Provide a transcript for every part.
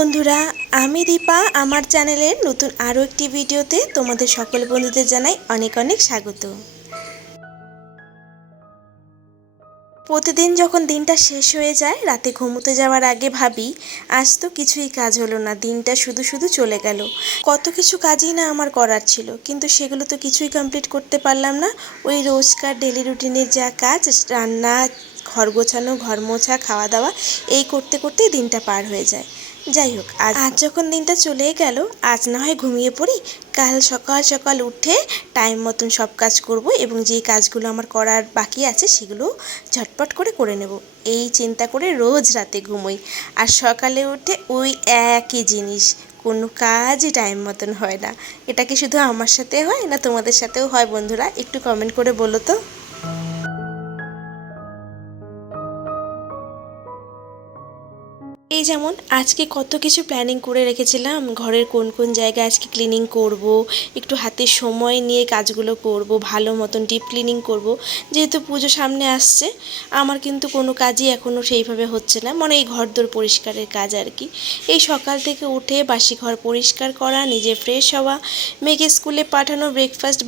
বন্ধুরা, আমি দীপা আমার চ্যানেলের নতুন আরও একটি ভিডিওতে তোমাদের সকল বন্ধুদের জানাই অনেক অনেক স্বাগত। প্রতিদিন যখন দিনটা শেষ হয়ে যায়, রাতে ঘুমোতে যাওয়ার আগে ভাবি আজ তো কিছুই কাজ হলো না, দিনটা শুধু শুধু চলে গেল। কত কিছু কাজই না আমার করার ছিল, কিন্তু সেগুলো তো কিছুই কমপ্লিট করতে পারলাম না। ওই রোজকার ডেলি রুটিনের যা কাজ, রান্না, ঘর গোছানো, ঘর মোছা, খাওয়া দাওয়া, এই করতে করতেই দিনটা পার হয়ে যায়। যাই হোক, আজ যখন দিনটা চলেই গেল, আজ না হয় ঘুমিয়ে পড়ি, কাল সকাল সকাল উঠে টাইম মতন সব কাজ করব এবং যেই কাজগুলো আমার করার বাকি আছে সেগুলো ঝটপট করে নেব, এই চিন্তা করে রোজ রাতে ঘুমোই। আর সকালে উঠে ওই একই জিনিস, কোনো কাজই টাইম মতন হয় না। এটা কি শুধু আমার সাথে হয় না তোমাদের সাথেও হয় বন্ধুরা? একটু কমেন্ট করে বলো তো। এই যেমন আজকে কত কিছু প্ল্যানিং করে রেখেছিলাম, ঘরের কোন কোন জায়গায় আজকে ক্লিনিং করব, একটু হাতে সময় নিয়ে কাজগুলো করব, ভালো মতন ডিপ ক্লিনিং করব। যেহেতু পুজো সামনে আসছে, আমার কিন্তু কোনো কাজই এখনও সেইভাবে হচ্ছে না, মানে এই ঘরদোর পরিষ্কারের কাজ আর কি। এই সকাল থেকে উঠে বাসি ঘর পরিষ্কার করা, নিজে ফ্রেশ হওয়া, মেয়েকে স্কুলে পাঠানো, ব্রেকফাস্ট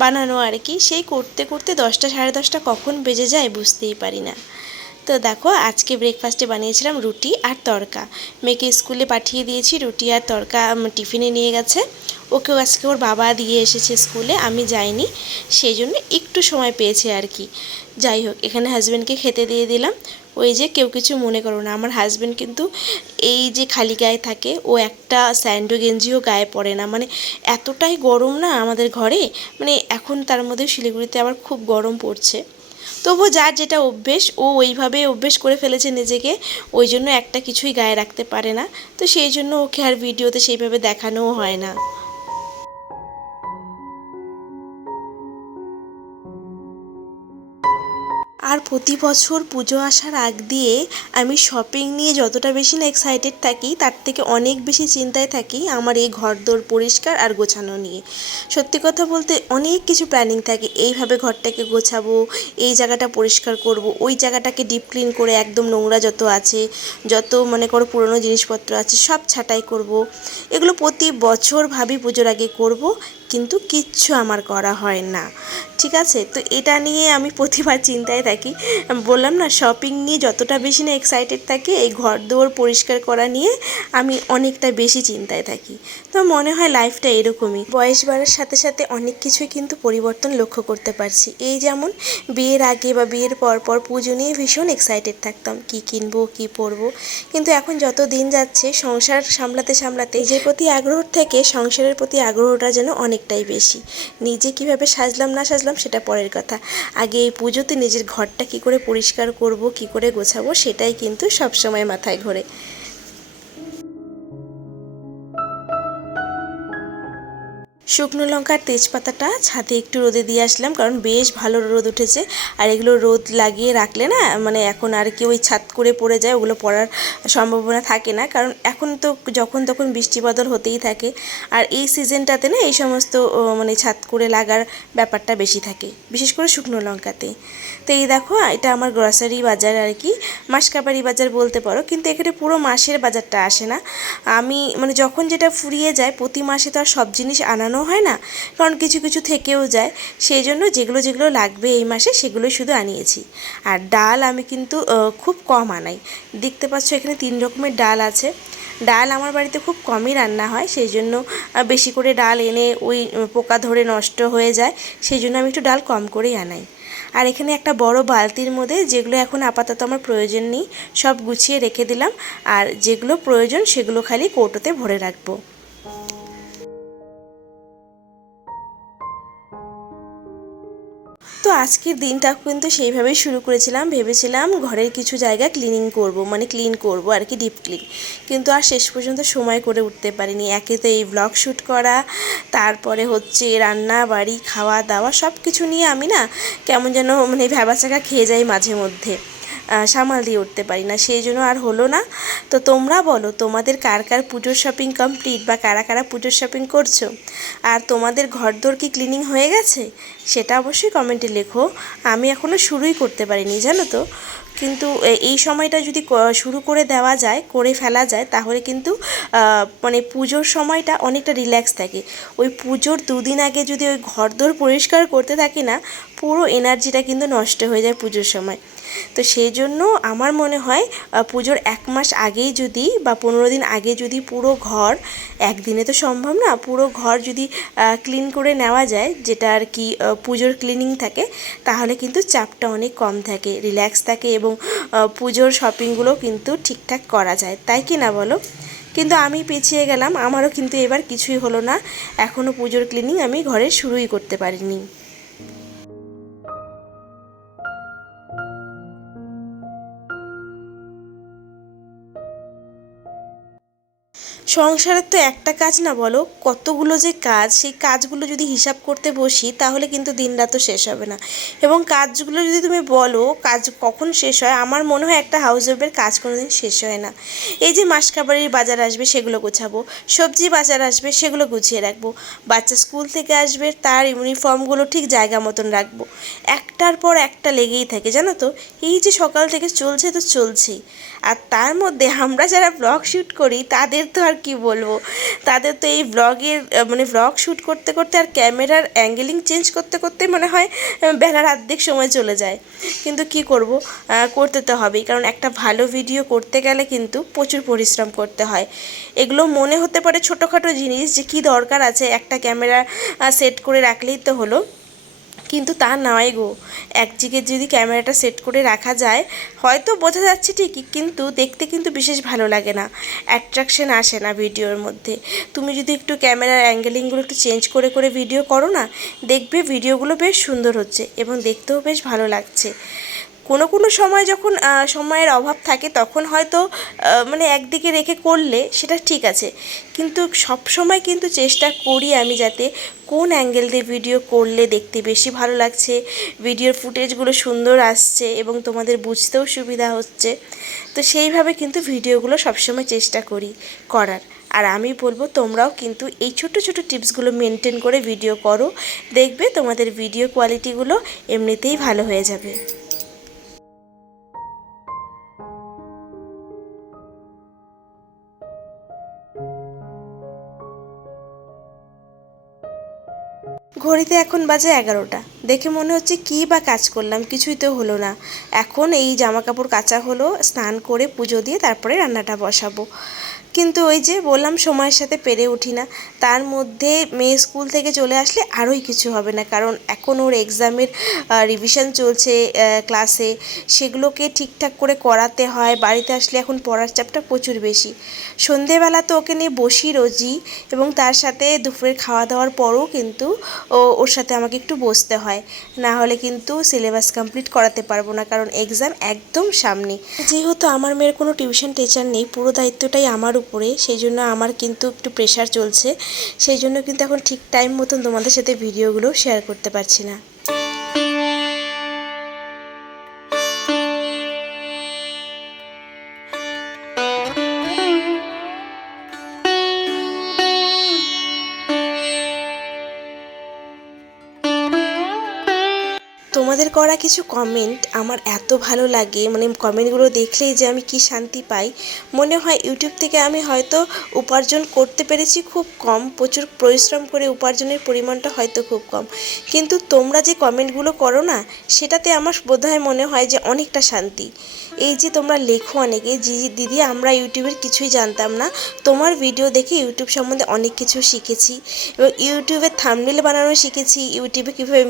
বানানো আর কি, সেই করতে করতে 10টা সাড়ে 10টা কখন বেজে যায় বুঝতেই পারি না। তো দেখো, আজকে ব্রেকফাস্টে বানিয়েছিলাম রুটি আর তড়কা। মেয়েকে স্কুলে পাঠিয়ে দিয়েছি, রুটি আর তড়কা টিফিনে নিয়ে গেছে। ওকেও আজকে ওর বাবা দিয়ে এসেছে স্কুলে, আমি যাইনি, সেই জন্য একটু সময় পেয়েছে আর কি। যাই হোক, এখানে হাজব্যান্ডকে খেতে দিয়ে দিলাম। ওই যে, কেউ কিছু মনে করো না, আমার হাজব্যান্ড কিন্তু এই যে খালি গায়ে থাকে, ও একটা স্যান্ডো গেঞ্জিও গায়ে পরে না, মানে এতটাই গরম না আমাদের ঘরে, মানে এখন তার মধ্যে শিলিগুড়িতে আবার খুব গরম পড়ছে। তবুও যার যেটা অভ্যেস, ও ওইভাবে অভ্যেস করে ফেলেছে নিজেকে, ওই জন্য একটা কিছুই গায়ে রাখতে পারে না। তো সেই জন্য ওকে আর ভিডিওতে সেইভাবে দেখানোও হয় না। আর প্রতি বছর পুজো আসার আগ দিয়ে আমি শপিং নিয়ে যতটা বেশি না এক্সাইটেড থাকি, তার থেকে অনেক বেশি চিন্তায় থাকি আমার এই ঘরদোর পরিষ্কার আর গোছানো নিয়ে। সত্যি কথা বলতে অনেক কিছু প্ল্যানিং থাকে, এইভাবে ঘরটাকে গোছাবো, এই জায়গাটা পরিষ্কার করব, ওই জায়গাটাকে ডিপ ক্লিন করে একদম নোংরা যত আছে, যত মনে করো পুরনো জিনিসপত্র আছে সব ছাঁটাই করব। এগুলো প্রতি বছর ভাবি পুজোর আগে করব, কিন্তু কিচ্ছু আমার করা হয় না। ঠিক আছে, তো এটা নিয়ে আমি প্রতিবার চিন্তায় থাকি। বললাম না, শপিং নিয়ে যতটা বেশি না এক্সাইটেড থাকি, এই ঘর দুয়ার পরিষ্কার করা নিয়ে আমি অনেকটা বেশি চিন্তায় থাকি। তো মনে হয় লাইফটা এরকমই, বয়স বাড়ার সাথে সাথে অনেক কিছুই কিন্তু পরিবর্তন লক্ষ্য করতে পারছি। এই যেমন বিয়ের আগে বা বিয়ের পর পর পুজো নিয়ে ভীষণ এক্সাইটেড থাকতাম, কি কিনবো কি পরবো, কিন্তু এখন যত দিন যাচ্ছে সংসার সামলাতে সামলাতে নিজের প্রতি আগ্রহ থেকে সংসারের প্রতি আগ্রহটা যেন অনেকটাই বেশি। নিজে কিভাবে সাজলাম না সাজলাম সেটা পরের কথা, আগে এই পুজোতে নিজের ঘরটা কি করে পরিষ্কার করব, কি করে গোছাবো, সেটাই কিন্তু সবসময় মাথায় ঘোরে। শুকনো লঙ্কার তেজপাতাটা ছাদে একটু রোদে দিয়ে আসলাম, কারণ বেশ ভালো রোদ উঠেছে। আর এগুলো রোদ লাগিয়ে রাখলে না, মানে এখন আর কি ওই ছাদ করে পড়ে যায়, ওগুলো পড়ার সম্ভাবনা থাকে না, কারণ এখন তো যখন তখন বৃষ্টি বাদল হতেই থাকে। আর এই সিজনটাতে না এই সমস্ত মানে ছাদ করে লাগার ব্যাপারটা বেশি থাকে, বিশেষ করে শুকনো লঙ্কাতে। তো এই দেখো, এটা আমার গ্রসারি বাজার আর কি, মাসকাবারি বাজার বলতে পারো, কিন্তু এখানে পুরো মাসের বাজারটা আসে না। আমি মানে যখন যেটা ফুরিয়ে যায়, প্রতি মাসে তো আর সব জিনিস আনানো হয় না, কারণ কিছু কিছু থেকেও যায়, সেই জন্য যেগুলো যেগুলো লাগবে এই মাসে সেগুলোই শুধু আনিয়েছি। আর ডাল আমি কিন্তু খুব কম আনাই, দেখতে পাচ্ছ এখানে 3 রকমের ডাল আছে। ডাল আমার বাড়িতে খুব কমই রান্না হয়, সেই জন্য বেশি করে ডাল এনে ওই পোকা ধরে নষ্ট হয়ে যায়, সেই জন্য আমি একটু ডাল কম করেই আনাই। আর এখানে একটা বড় বালতির মধ্যে যেগুলো এখন আপাতত আমার প্রয়োজন নেই সব গুছিয়ে রেখে দিলাম, আর যেগুলো প্রয়োজন সেগুলো খালি কৌটোতে ভরে রাখবো। তো আজকের দিনটা কিন্তু সেইভাবেই শুরু করেছিলাম, ভেবেছিলাম ঘরের কিছু জায়গা ক্লিনিং করব, মানে ক্লিন করব আর কি, ডিপ ক্লিন। কিন্তু আর শেষ পর্যন্ত সময় করে উঠতে পারিনি। একে তো এই ব্লগ শ্যুট করা, তারপরে হচ্ছে রান্না বাড়ি খাওয়া দাওয়া সব কিছু নিয়ে আমি না কেমন যেন মানে ভ্যাবাচ্যাকা খেয়ে যাই মাঝে মধ্যে। সামাল দিয়ে উঠতে পারি না, সেই জন্য আর হলো না। তো তোমরা বলো তোমাদের কার কার পুজোর শপিং কমপ্লিট বা কারা কারা পুজোর শপিং করছো, আর তোমাদের ঘরদোর কি ক্লিনিং হয়ে গেছে সেটা অবশ্যই কমেন্টে লেখো। আমি এখনও শুরুই করতে পারিনি জানো তো, কিন্তু এই সময়টা যদি শুরু করে দেওয়া যায়, করে ফেলা যায়, তাহলে কিন্তু মানে পুজোর সময়টা অনেকটা রিল্যাক্স থাকে। ওই পুজোর 2 দিন আগে যদি ওই ঘরদোর পরিষ্কার করতে থাকি না, পুরো এনার্জিটা কিন্তু নষ্ট হয়ে যায় পুজোর সময়। তো সেই জন্য আমার মনে হয় পুজোর 1 মাস আগেই যদি বা 15 দিন আগে যদি পুরো ঘর, একদিনে তো সম্ভব না, পুরো ঘর যদি ক্লিন করে নেওয়া যায়, যেটা আর কি পুজোর ক্লিনিং থাকে, তাহলে কিন্তু চাপটা অনেক কম থাকে, রিল্যাক্স থাকে এবং পুজোর শপিংগুলো কিন্তু ঠিকঠাক করা যায়, তাই কি না বলো? কিন্তু আমি পিছিয়ে গেলাম, আমারও কিন্তু এবার কিছুই হলো না, এখনও পুজোর ক্লিনিং আমি ঘরে শুরুই করতে পারিনি। সংসারের তো একটা কাজ না বলো, কতগুলো যে কাজ, সেই কাজগুলো যদি হিসাব করতে বসি তাহলে কিন্তু দিনরাত শেষ হবে না। এবং কাজগুলো যদি তুমি বলো কাজ কখন শেষ হয়, আমার মনে হয় একটা হাউস ওয়াইফের কাজ কোনোদিন শেষ হয় না। এই যে মাসকাবারির বাজার আসবে সেগুলো গোছাবো, সবজি বাজার আসবে সেগুলো গুছিয়ে রাখবো, বাচ্চা স্কুল থেকে আসবে তার ইউনিফর্মগুলো ঠিক জায়গা মতন রাখবো, একটার পর একটা লেগেই থাকে জানো তো। এই যে সকাল থেকে চলছে তো চলছেই। আর তার মধ্যে আমরা যারা ব্লগ শ্যুট করি তাদের তো আর কি বলবো, তাদের তো এই ব্লগের মানে ব্লগ শ্যুট করতে করতে আর ক্যামেরার অ্যাঙ্গেলিং চেঞ্জ করতে করতে মনে হয় বেলার অর্ধেক সময় চলে যায়। কিন্তু কি করব, করতে তো হবেই, কারণ একটা ভালো ভিডিও করতে গেলে কিন্তু প্রচুর পরিশ্রম করতে হয়। এগুলো মনে হতে পারে ছোটোখাটো জিনিস, যে কী দরকার আছে, একটা ক্যামেরা সেট করে রাখলেই তো হলো, কিন্তু তা নয় গো। একদিকে যদি ক্যামেরাটা সেট করে রাখা যায়, হয়তো বোঝা যাচ্ছে ঠিকই, কিন্তু দেখতে কিন্তু বিশেষ ভালো লাগে না, অ্যাট্রাকশন আসে না ভিডিওর মধ্যে। তুমি যদি একটু ক্যামেরার অ্যাঙ্গেলিংগুলো একটু চেঞ্জ করে করে ভিডিও করো না, দেখবে ভিডিওগুলো বেশ সুন্দর হচ্ছে এবং দেখতেও বেশ ভালো লাগছে। কোনো কোনো সময় যখন সময়ের অভাব থাকে তখন হয়তো মানে একদিকে রেখে করলে সেটা ঠিক আছে, কিন্তু সব সময় কিন্তু চেষ্টা করি আমি যাতে কোন অ্যাঙ্গেল দিয়ে ভিডিও করলে দেখতে বেশি ভালো লাগছে, ভিডিওর ফুটেজগুলো সুন্দর আসছে এবং তোমাদের বুঝতেও সুবিধা হচ্ছে। তো সেইভাবে কিন্তু ভিডিওগুলো সবসময় চেষ্টা করি করার। আর আমি বলবো তোমরাও কিন্তু এই ছোট ছোট টিপসগুলো মেনটেন করে ভিডিও করো, দেখবে তোমাদের ভিডিও কোয়ালিটিগুলো এমনিতেই ভালো হয়ে যাবে। ঘড়িতে এখন বাজে 11টা, দেখে মনে হচ্ছে কী বা কাজ করলাম, কিছুই তো হলো না। এখন এই জামা কাপড় কাচা হলো, স্নান করে পুজো দিয়ে তারপরে রান্নাটা বসাবো। কিন্তু ওই যে বললাম সময়ের সাথে পেরে উঠি না, তার মধ্যে মেয়ে স্কুল থেকে চলে আসলে আরোই কিছু হবে না, কারণ এখন ওর এক্সামের রিভিশন চলছে ক্লাসে, সেগুলোকে ঠিকঠাক করে করাতে হয়। বাড়িতে আসলে এখন পড়ার চাপটা প্রচুর বেশি। সন্ধেবেলা তো ওকে নিয়ে বসি রোজই, এবং তার সাথে দুপুরের খাওয়া দাওয়ার পরও কিন্তু ওর সাথে আমাকে একটু বসতে হয়, না হলে কিন্তু সিলেবাস কমপ্লিট করাতে পারবো না, কারণ এক্সাম একদম সামনে। যেহেতু আমার মেয়ের কোনো টিউশন টিচার নেই, পুরো দায়িত্বটাই আমার উপরে, সেই জন্য আমার কিন্তু একটু প্রেশার চলছে, সেই জন্য কিন্তু এখন ঠিক টাইম মতন তোমাদের সাথে ভিডিওগুলো শেয়ার করতে পারছি না। তোমাদের করা কিছু কমেন্ট আমার এত ভালো লাগে, মানে কমেন্টগুলো দেখলেই যে আমি কি শান্তি পাই। মনে হয় ইউটিউব থেকে আমি হয়তো উপার্জন করতে পেরেছি খুব কম, প্রচুর পরিশ্রম করে উপার্জনের পরিমাণটা হয়তো খুব কম, কিন্তু তোমরা যে কমেন্টগুলো করো না, সেটাতে আমার বোধহয় মনে হয় যে অনেকটা শান্তি। এই যে তোমরা লেখো অনেকে, জি দিদি আমরা ইউটিউবের কিছুই জানতাম না, তোমার ভিডিও দেখে ইউটিউব সম্বন্ধে অনেক কিছু শিখেছি, এবং ইউটিউবের থাম্বনেল বানানো শিখেছি, ইউটিউবে কীভাবে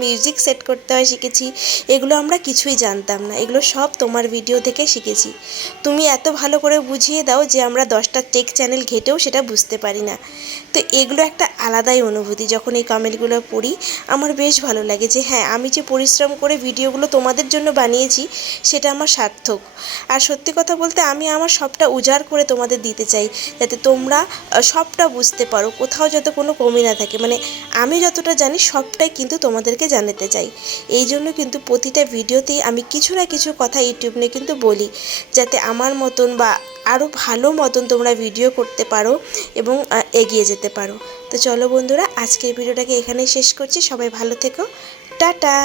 মিউজিক সেট করতে হয় শিখেছি, এগুলো আমরা কিছুই জানতাম না, এগুলো সব তোমার ভিডিও থেকে শিখেছি। তুমি এত ভালো করে বুঝিয়ে দাও যে আমরা 10টা টেক চ্যানেল ঘেঁটেও সেটা বুঝতে পারি না। তো এগুলো একটা আলাদাই অনুভূতি, যখন এই কমেন্টগুলো পড়ি আমার বেশ ভালো লাগে যে হ্যাঁ, আমি যে পরিশ্রম করে ভিডিওগুলো তোমাদের জন্য বানিয়েছি সেটা আমার সার্থক। আর সত্যি কথা বলতে আমি আমার সবটা উজাড় করে তোমাদের দিতে চাই, যাতে তোমরা সবটা বুঝতে পারো, কোথাও যাতে কোনো কমি না থাকে। মানে আমি যতটা জানি সবটাই কিন্তু তোমাদেরকে জানাতে চাই। এই জন্য কিন্তু প্রতিটা ভিডিওতেই আমি কিছু না কিছু কথা ইউটিউব নিয়ে কিন্তু বলি, যাতে আমার মতন বা আরও ভালো মতন তোমরা ভিডিও করতে পারো এবং এগিয়ে যেতে পারো। তো চলো বন্ধুরা, আজকের ভিডিওটাকে এখানেই শেষ করছি। সবাই ভালো থেকো, টাটা।